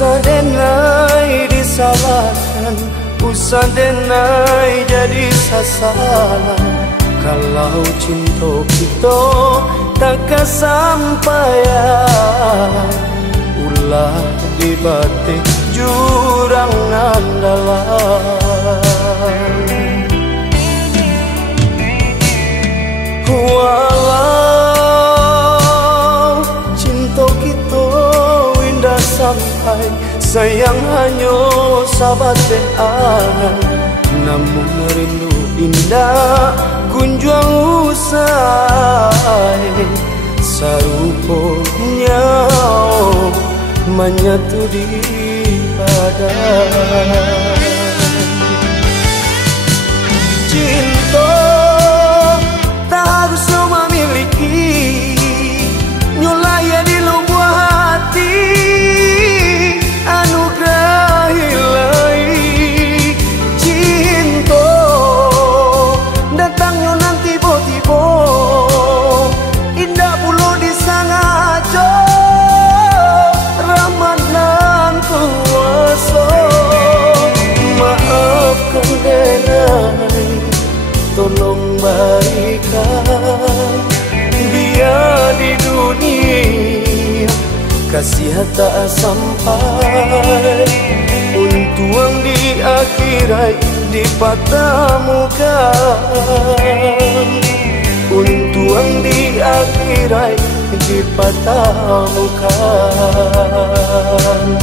Usah denai disalahkan, usah denai jadi sasaran. Kalau cinta kita tak kesampaian, ulah dibatik jurang andalan. Walau cinta kita indah sampai, sayang hanya sabatin angan. Namun rindu indah kunjung usai, sarupanya menyatu di badan. Cinta tak harus memiliki, nyulaya di lubuk hati, anugerahi lai. Cinta datangnya nanti tiba-tiba, indah puluh disangaja, Ramadan kuasa. Maafkan denai, tolong berikan dia di dunia kasih tak sampai, untuang di akhirat dipertemukan, untuang di akhirat dipertemukan.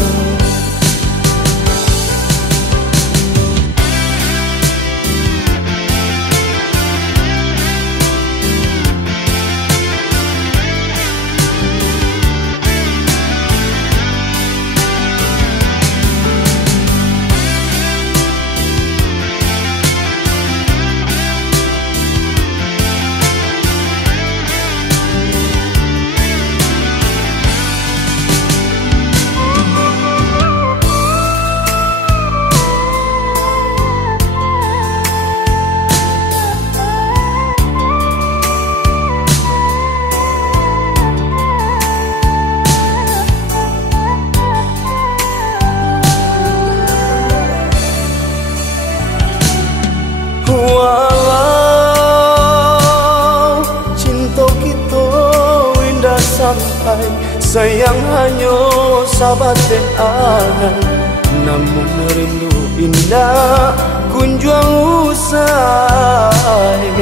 Walau cinta kita indah sampai, sayang hanya sabatin angan. Namun rindu indah kunjung usai,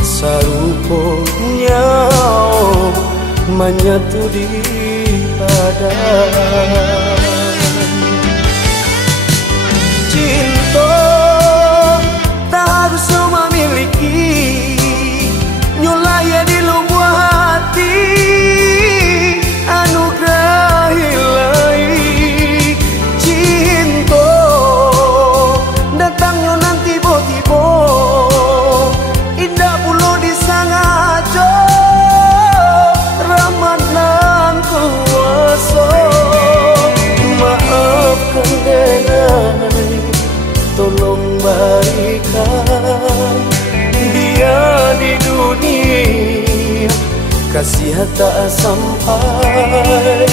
sarupanya menyatu di badan. Cinta tak harus memiliki, nyulaya di lubuk hati, anugerahi lai. Cinta datangnya nanti tiba-tiba, indah puluh disangaja, Ramadan kuasa. Maafkan denai, tolong berikan dia di dunia kasih tak sampai,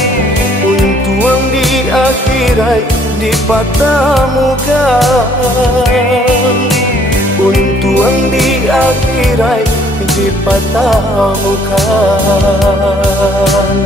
untuang di akhirat dipertemukan, untuang di akhirat dipertemukan.